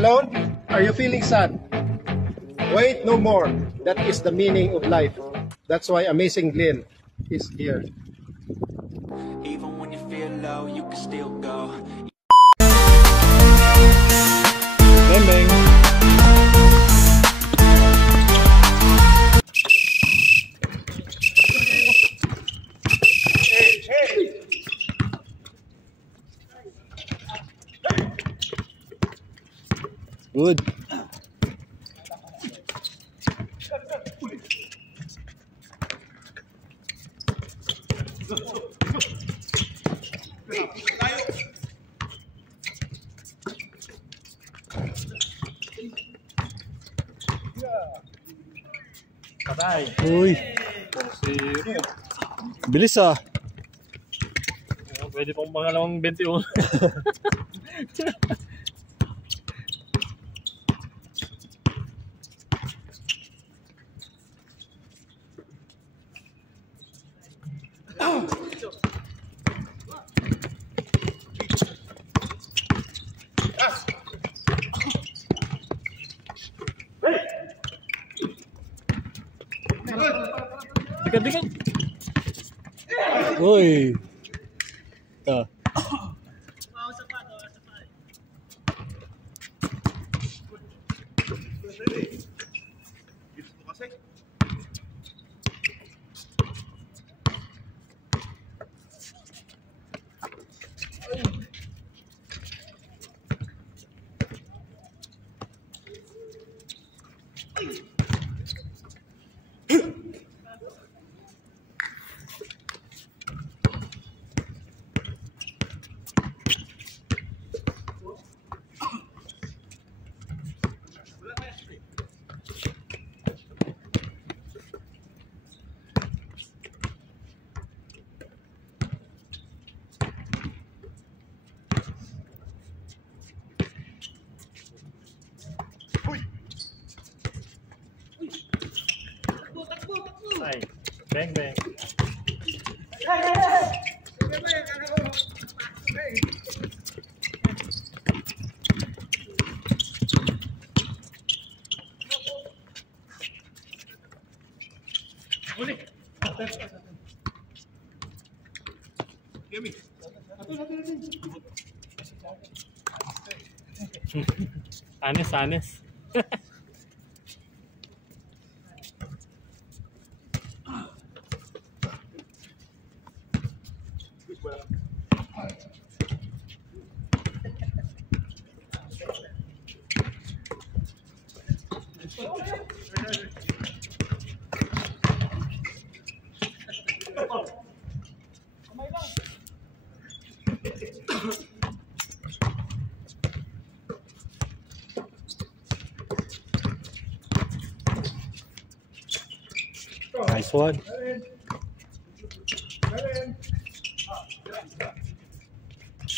alone? Are you feeling sad? Wait no more. That is the meaning of life. That's why Amazing Glenn is here. Even when you feel low, you can still go. Bang bang. Good. Patay. Uy. Bilis ah. Pwede pong pangalawang 21. Dekat-dekat. Uy. Ah. Ay, bang bang. Anes, anes. Nice one.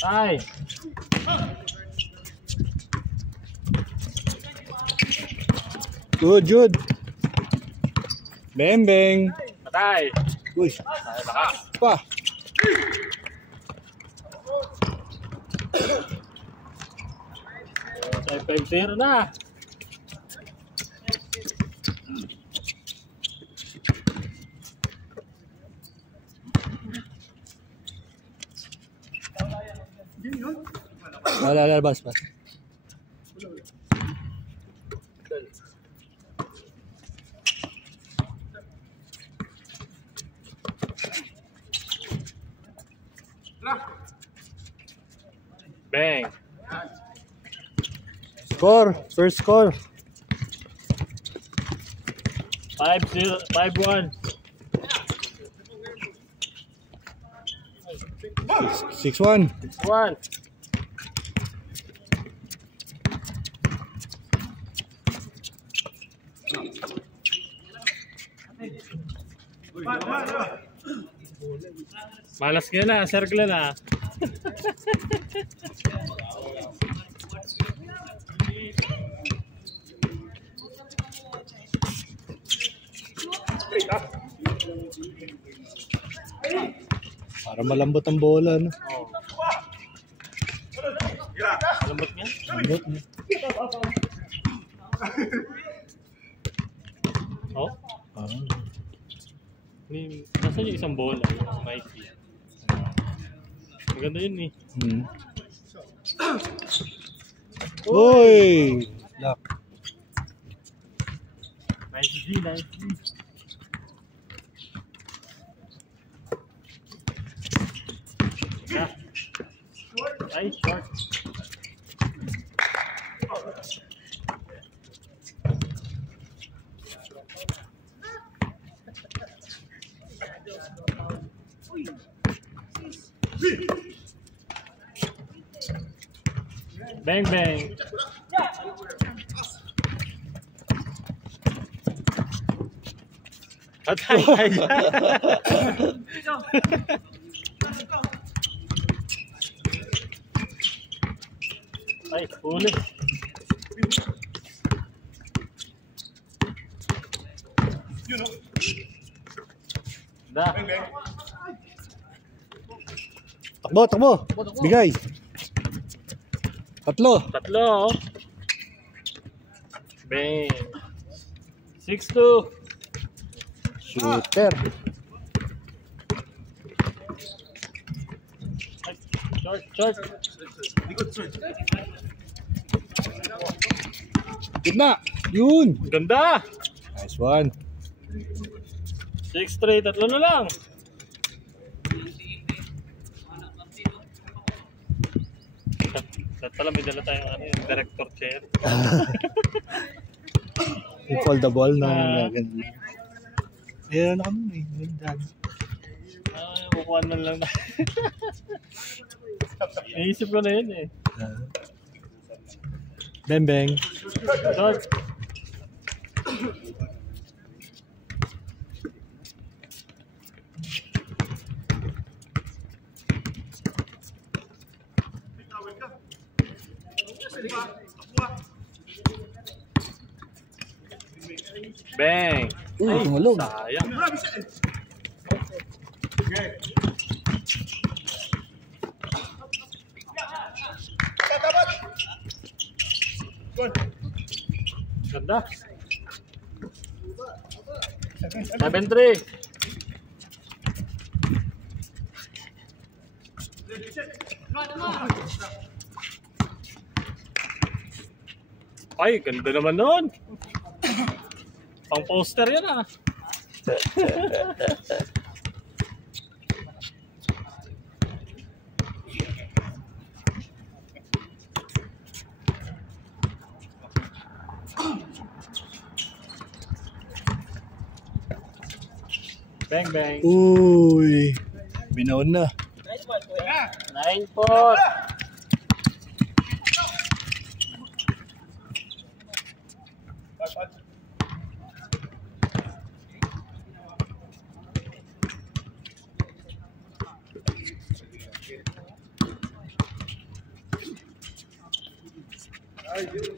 Ay. Good, good. Bang bang. Patay. Uy. Lakas. Pa. Ay, 5-0 na. Lalabas pa. Bang. Score. First score. 5-0, 5-1. 6-1. 1. Malas ka na, circle na. Para malambot ang bola, no? Oh. Lambot niya. Lambot. Oh? Ah. Nasaan yung isang bola? Mikey. Maganda yun eh. Hmm. Uy! Lock. Nice G, nice G. Yeah. Ay, short. Bang, bang. Atay, ay. Ay, huli. Da. Takbo, takbo. Bigay. Tatlo. Tatlo, oh. Bang. 6-2. Shooter. Ay, short, short. Gitna. Yun. Ganda. Nice one. 6-3, tatlo na lang. Dapat pala may dala tayong ano, yung director chair. Yung foldable na ganun lang. Meron ako nun eh. Ganda. Bukuhan man lang na. Naisip ko na yun eh. Bang bang. Short. Bang! Uy, tumalog. Sayang. Ganda. 7-3. Ay, ganda naman nun. Pang poster yan ah. Bang bang. Uy. Binaon na. 9-4.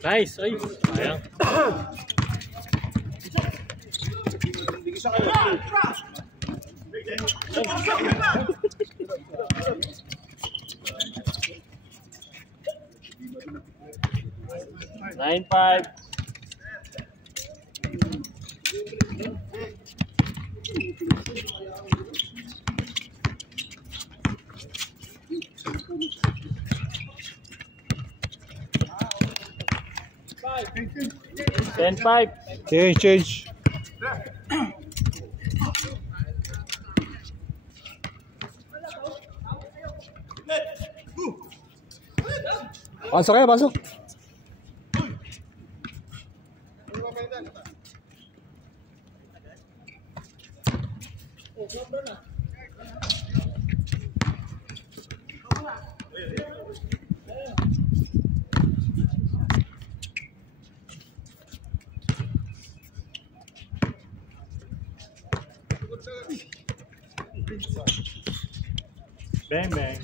Nice. Ay, sayang. Nine five. Ten five. Change. Pasok ya, pasok. Bang bang.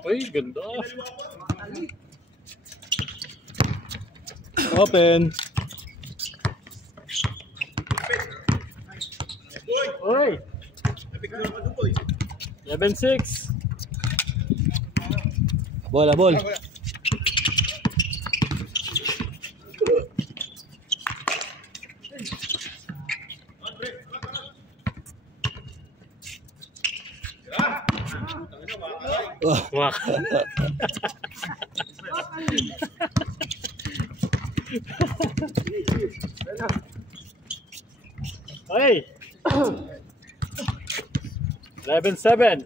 Uy, ganda. Open. Uy. 11-6. Bola, bol. Oh, Wak. Hey. 11-7.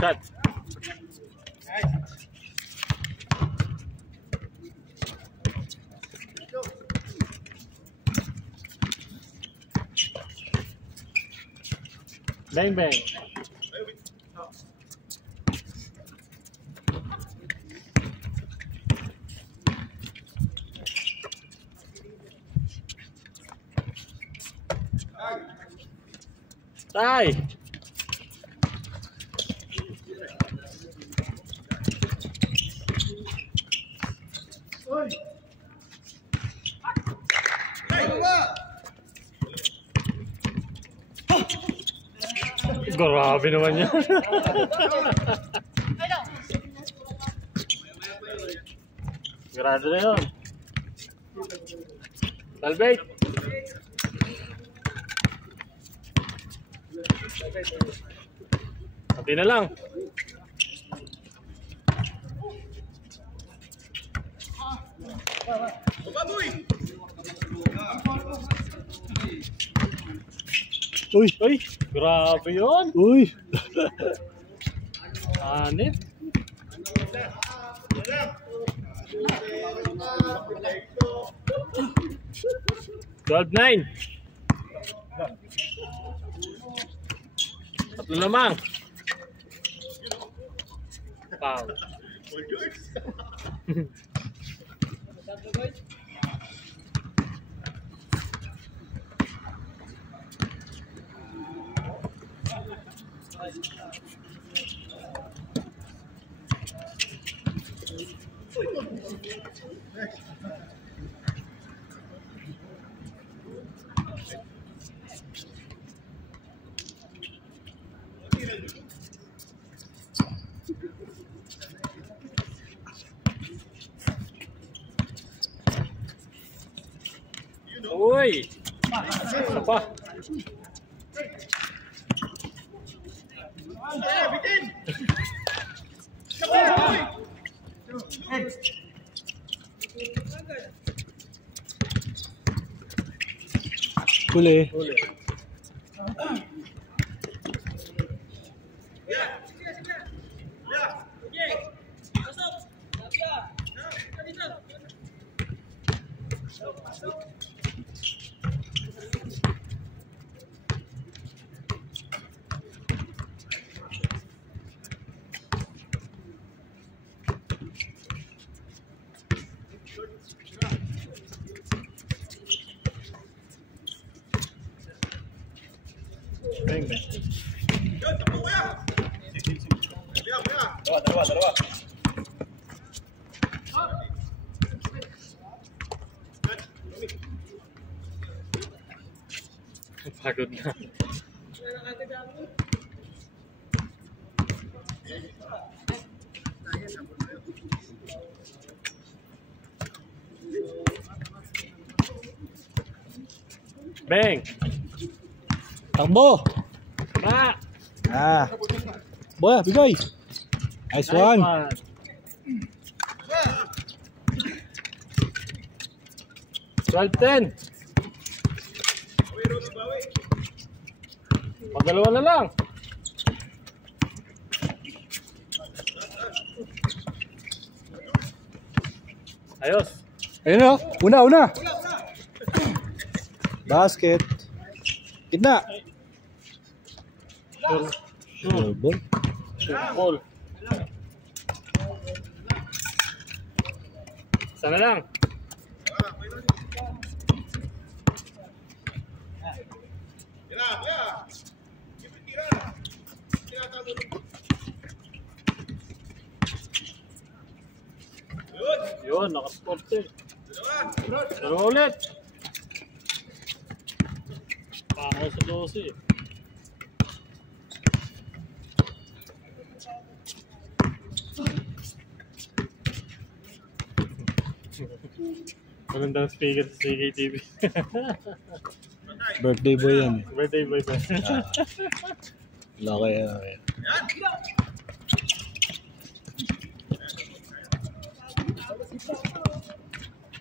Shot. Bang bang. Tay. Grabe naman yan. Grado na yun. Salvate. Pati na lang. uy, Uy, grabe yun. uy. Anit. $12-9. Tatlo lamang. Wow. Uy! Ano pa? Huli. Huli. Bang bang. Pagod na. Bang! Takbo. Ma! Ah. Bola, bigay. Nice one. 12-10. Pagdalawa na lang. Ayos. Ayun o. Una. Basket. Gitna. Sure. Ball. Ball. Sana lang. Yun, nakasporte. Laro ulit. Pako sa 12. Magandang speaker sa CKTV. Birthday boy yan eh. Birthday boy ba? Laki yan.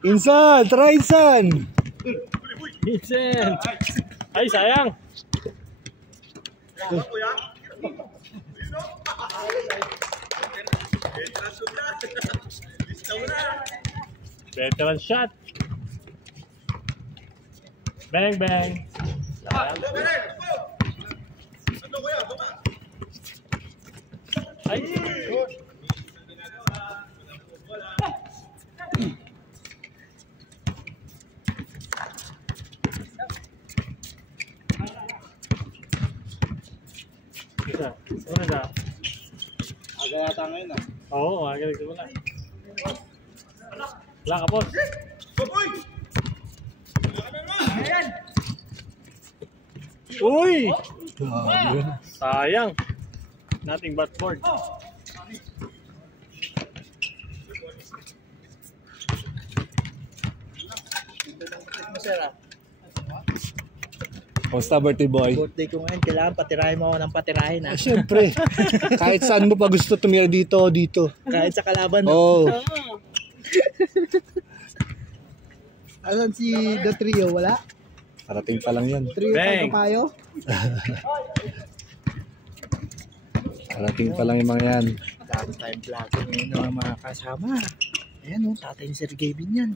Insan! Try Insan! Vincent! Ay, sayang! Veteran shot! Bang, bang! Ay! Isa. Una na. Aga yata ngayon ah. Oo, magaling wala. Wala ka, boss. Uy! Sayang. Nothing but board. Kamusta birthday boy? Birthday ko ngayon, kailangan patirahin mo ako ng patirahin ha. Siyempre. Kahit saan mo pa gusto tumira dito. Kahit sa kalaban. Oh. Asan si The Trio? Wala? Parating pa lang yan. Trio Bang! tayo. Parating pa lang yung mga yan. Dami tayong vlogger ngayon ng mga kasama. Ayan o, tatay ni Sergey Binyan.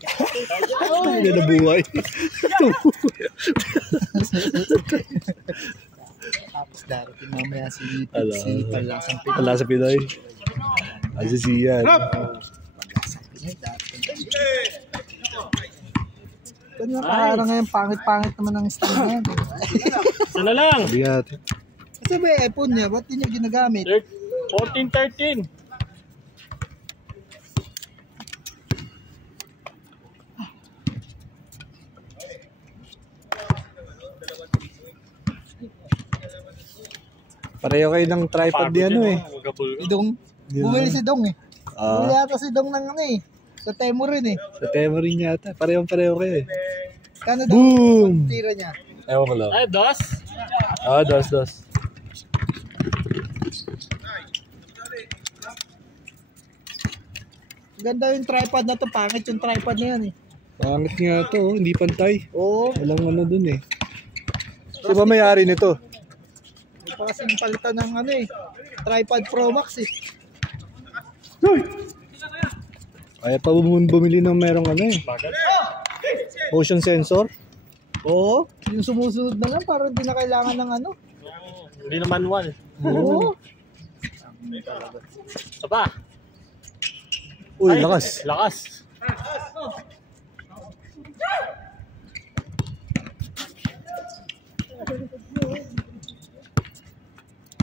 Ay, nabuhay. Tapos darating mamaya si Ala. Palasang Pinoy. Wala sa Pinoy. Asisiyan. Palasang Pinoy darating. Ito nga, parang ngayon pangit-pangit naman ang stand na yan. Sana lang! Sabi natin. Kasi may iPhone niya, ba't di niya ginagamit? 14-13. Pareho kayo ng tripod di ano eh. Si Dong. Bumili si Dong eh. Ah. Bumili yata si Dong ng ano eh. Sa Temo rin eh. Sa Temorin yata. Pareho kayo eh. Kano daw Boom! ang tira niya? Ewan ko lang. Ay, dos. Ah, dos. Ganda yung tripod na to. Pangit yung tripod na yan eh. Pangit nga to, oh. Hindi pantay. Oo. Walang ano dun eh. Di ba may-ari nito? Pa kasing palitan ng ano eh. Tripod Pro Max eh. Kaya pa bumili ng merong ano eh. Bakit? Motion sensor. Oo. Yung sumusunod na lang para hindi na kailangan ng ano. Hindi na manual. Oo. Isa pa. Uy, Ay, lakas. Lakas.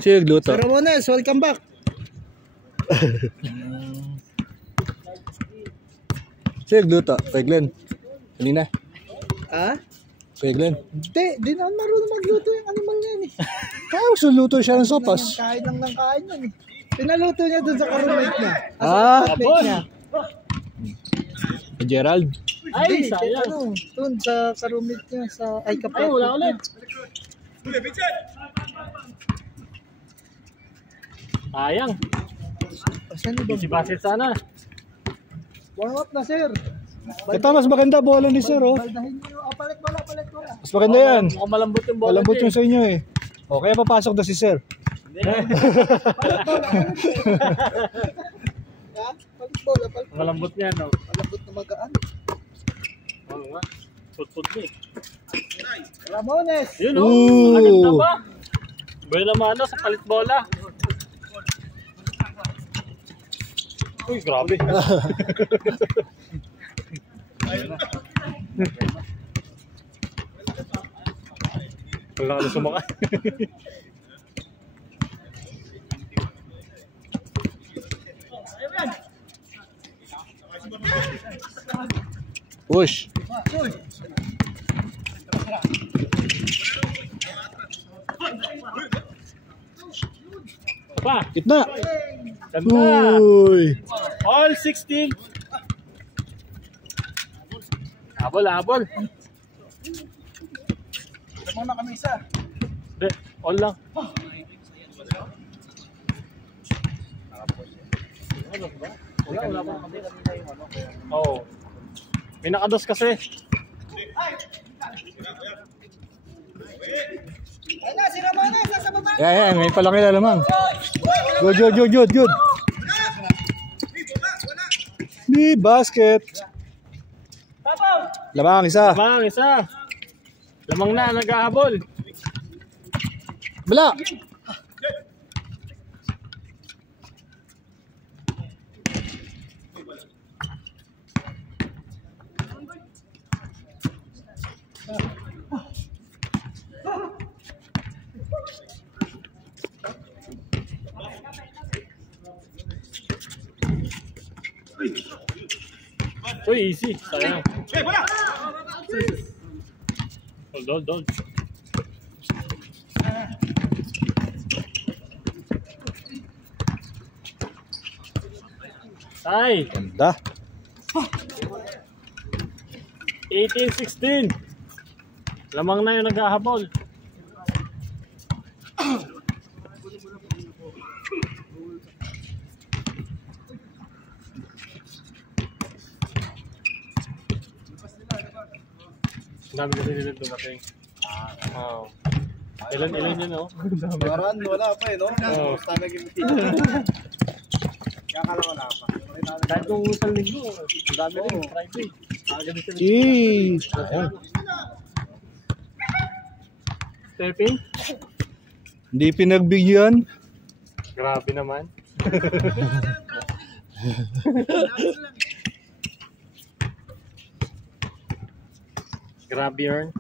Sige, gluto. Sir Ramones, welcome back. Sige, gluto. Kay Glenn. Kanina. Ha? Kay Glenn. Hindi, di naman marunong magluto yung animal niya eh. Kaya gusto luto siya ng sopas. Kain lang ng kain yan eh. Pinaluto niya dun sa karumate niya. Ah, Flatmate niya. Gerald. Ay, Hindi, sayang. ano, dun sa karumate niya, sa, ay Ay, kapatid wala niya. ulit. Sayang. Saan yung Si bang? Basit sana. Warm up na sir. Ito mas maganda bola ni sir oh. Baldahin niyo. Ah, palit wala. Mas maganda yan. Mukhang malambot yung bola. Malambot niya yung sa inyo eh. O kaya papasok na si sir. Yan, palit bola, palit. Malambot niya, no? Malambot na magaan. Oo nga. Put-put niya. Ramones. Yun, Ooh. oh. Maganda ba? Buena mano sa palit bola. Uy, grabe. Wala ka na sumakay. Push. Pa, Gitna. ganda. Uy. All 16. Habol, habol. Lamang na kami isa. Hindi, all lang. Wala pa kami. Oo. May nakados kasi. Wala, si Ramona, nasa baba. Yan, may palaki na lamang. Good. Di basket. Lamang isa. Lamang, isa. Lamang na, naghahabol. Bala. Uy, easy. Sayang. Hold. Ay, Ganda. 18-16. Lamang na yung naghahabol. Ang dami kasi nila dumating. Wow. Ilan yun, oh? Parang wala pa eh, no? Oo. Basta naging Kakala ko na pa. Kahit kung isang linggo, ang dami rin. Friday. Agad sila. Jeez. Ayan. Stepping? Hindi pinagbigyan. Grabe naman. Grabe yarn.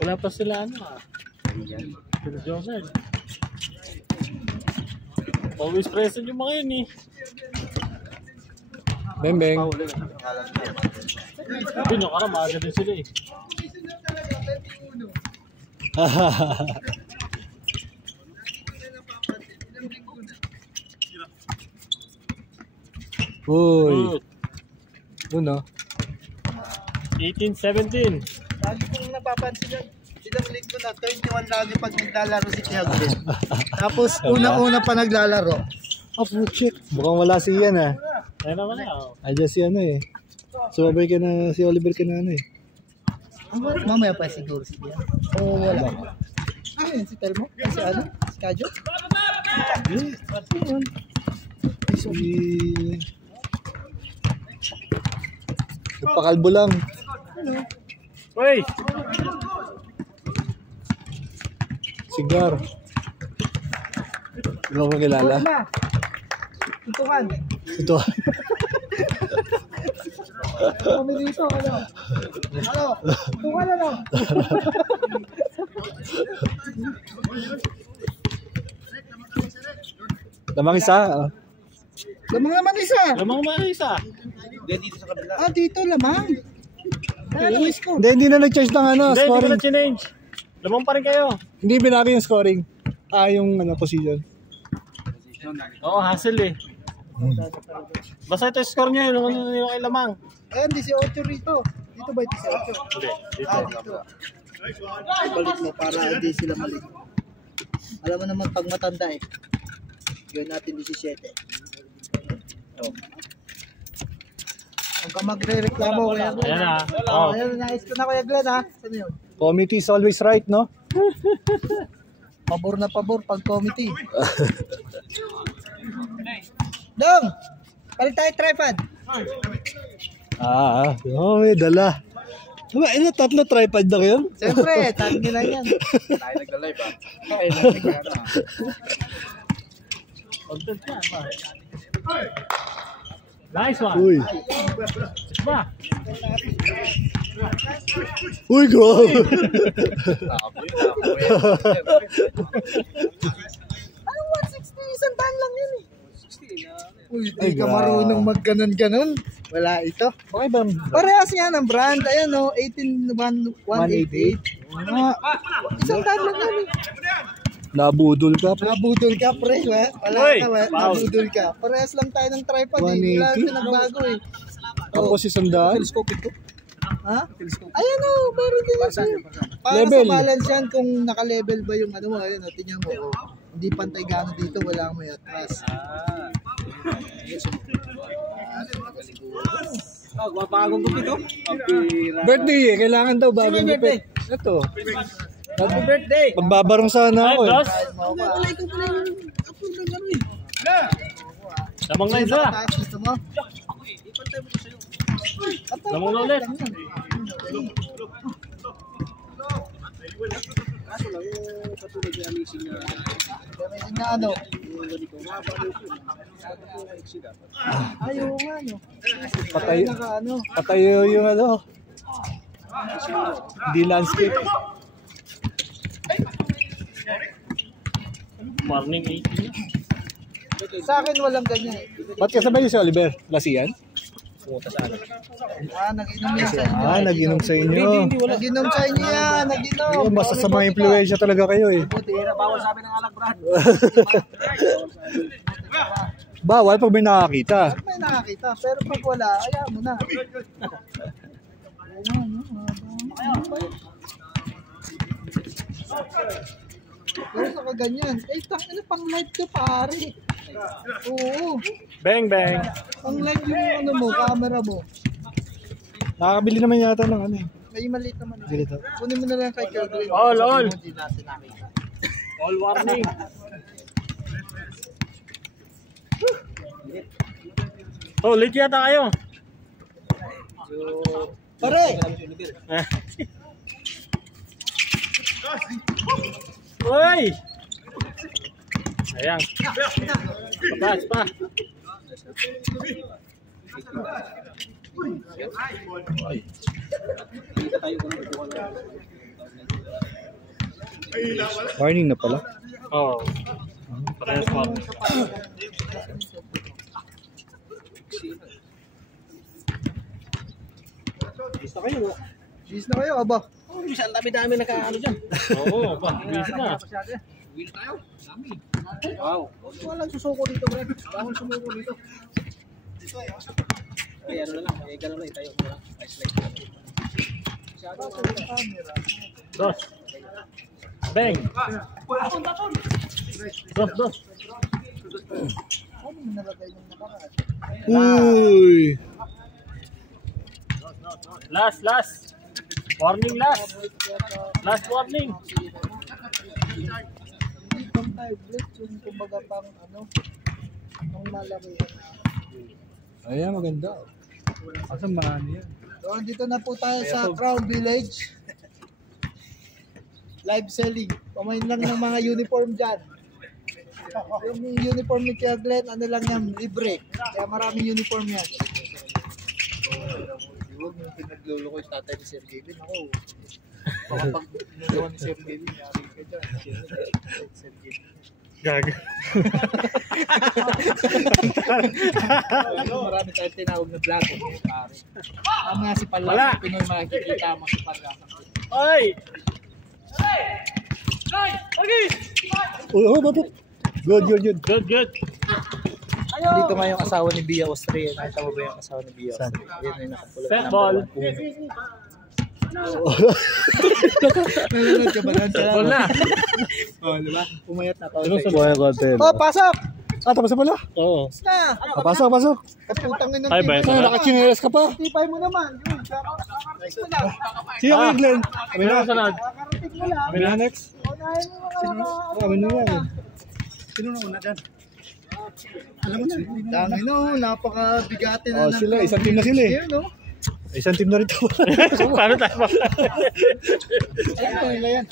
Wala pa sila Sila Josel. Always present yung mga yun eh. Beng. Sabi nyo ka na, maaga din sila eh. Uy. Doon oh. 18-17. Lagi kong napapansin yan. Silang linggo na, 21 lagi pag naglalaro si Tiagres. Tapos una-una pa naglalaro. Oh, puchik. Mukhang wala si Ian ah. Ayun naman na. Adjust si ano eh. Sumabay ka na, si Oliver ka na ano eh. Mamaya pa siguro si Tiagres. Oo, wala. Ayun, si Telmo. Si ano? Si Kajo? Si... Pakalbo lang. Uy! Sigar. Hindi ko kilala. Tuntungan. Ito. Kami dito, ano? Ano? Tuntungan ano? Lamang isa. Oh. Lamang naman isa. Lamang mga isa. Ah, dito lamang. Ano ko? Hindi na nag-charge ng ano, Hindi ko scoring. na change. Lamang pa rin kayo. Hindi binago yung scoring. Yung ano, position. Oo, hassle eh. Basta ito yung score nyo, yung kay Lamang. Ayan, 18 rito. Dito ba 18? Hindi, dito. Ah, dito. Balik mo para hindi sila mali. Alam mo naman pag matanda eh. Gawin natin 17. Oh. Huwag ka magre-reklamo, Kuya Glenn. Ayan na. Oh. Oh. Ayan, nais ko na Kuya Glenn ha. Saan yun? Committee is always right, no? Pabor na pabor pag committee. Dong! Balik tayo tripod. Oh, may dala. Ano, tatlo tripod na kayo? Siyempre, tag nila yan. Tayo nagla-live ah. Ay, nagkakata. Content yan. Nice one. Uy. Ba? Uy, go! Anong 160? Isang daan lang yun eh. Uy, Ay, di ka grabe. marunong magganon-ganon. Wala ito. Okay ba? Parehas yan ang brand. Ayan o, 188. Isang daan lang yan. Nabudol ka. Nabudol ka, pre. Wala Uy, ka, wow. nabudol ka. Parehas lang tayo ng tripod. Eh. Wala 180. pinagbago eh. Tapos isandaan. Ha? Ayan o, meron din yan sa'yo. Para Level. sa balance yan kung naka-level ba yung ano mo. Ayun o, tingnan mo. Oh. Hindi pantay gano dito, wala mo yung atras. Bagong gupit oh. Birthday eh. Kailangan daw bagong gupit. Ito. Happy birthday! Pagbabarong sana ako eh. Boss. Lamang na isa. Gusto mo? Lamang na ulit. Na ano? Ayaw nga no. Patay. Naka ano? Patayo yung ano. Hindi landscape. Morning 18 na. Sa akin walang ganyan. Ba't kasabay niyo si Oliver? Lasiyan? Nag-inom yan sa inyo. Nag-inom sa inyo. Nag-inom sa inyo yan. Nag-inom. Oh, basta sa mga impluensya talaga kayo eh. Bawal sa amin ng alak, Brad. Bawal pag may nakakita. May nakakita. Pero pag wala, ayaw mo na. Pero sa kaganyan. Eh, ano pang live to, pare? Oo. Bang bang. Pang live yung ano mo, camera mo. Nakakabili naman yata ng ano eh. May maliit naman. Ganito. Kunin mo na lang kay Kelvin. All. Hindi natin nakita. All warning. Oh, late yata kayo. Pare! Uy! Sayang. Patas pa. Warning na pala. Oh. Parehas pa. Bis na kayo, aba. Oo, ba. Busy na. Walang susuko dito, Brad. Bawal sumuko dito. Dos. Bang. Dos. Ano yung nalagay ng nakaraan? Uy! Last. Warning last. Last warning. Hindi pang tayo, Blitz. Yung kumbaga pang ano, pang malaki. Ayan, maganda. Asa man yan? So, andito na po tayo sa Crown Village. Live selling. Pamain lang ng mga uniform dyan. Yung uniform ni Kuya Glenn, ano lang yan, libre. Kaya maraming uniform yan. Huwag yung pinaglolo ko yung tatay ni Sir Gavin. Ako, baka pag nagawa ni Sir Gavin, yari ka dyan. Sir Gavin. Gag. Marami tayong tinawag na vlog. Mamaya si Palak, Wala. Pinoy makikita mo si Palak. Oy! Oh, bato. Good. Good. Dito nga yung asawa ni Bia Austria. Nakita mo ba yung asawa ni Bia Austria? Yan yung nakapulot. Set ball. Nanonood ka ba nun? Ball na. Oh, diba? Pumayat na ako. Buhay content. Oh, pasok! Tapos na pala. Oo. Na! Pasok. Kaputang ng Ay, ba, TV. ito na. Nakachinelas ka pa. Tipay mo naman. Yun, kakarating mo lang. Siya kayo, Glenn. Kami na sunod. Kakarating mo lang. Kami na next. Unahin mo mga Kami na yan. Sino na una dyan? Dami no, napakabigati na. Oh, sila, isang team na sila eh. Ayun, no? Isang team na rito. Paano tayo pa? Ayun, nila yan.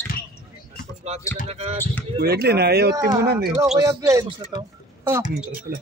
Kuya Glenn, ayaw team mo nun eh. Hello, Kuya Glenn. Tapos pala.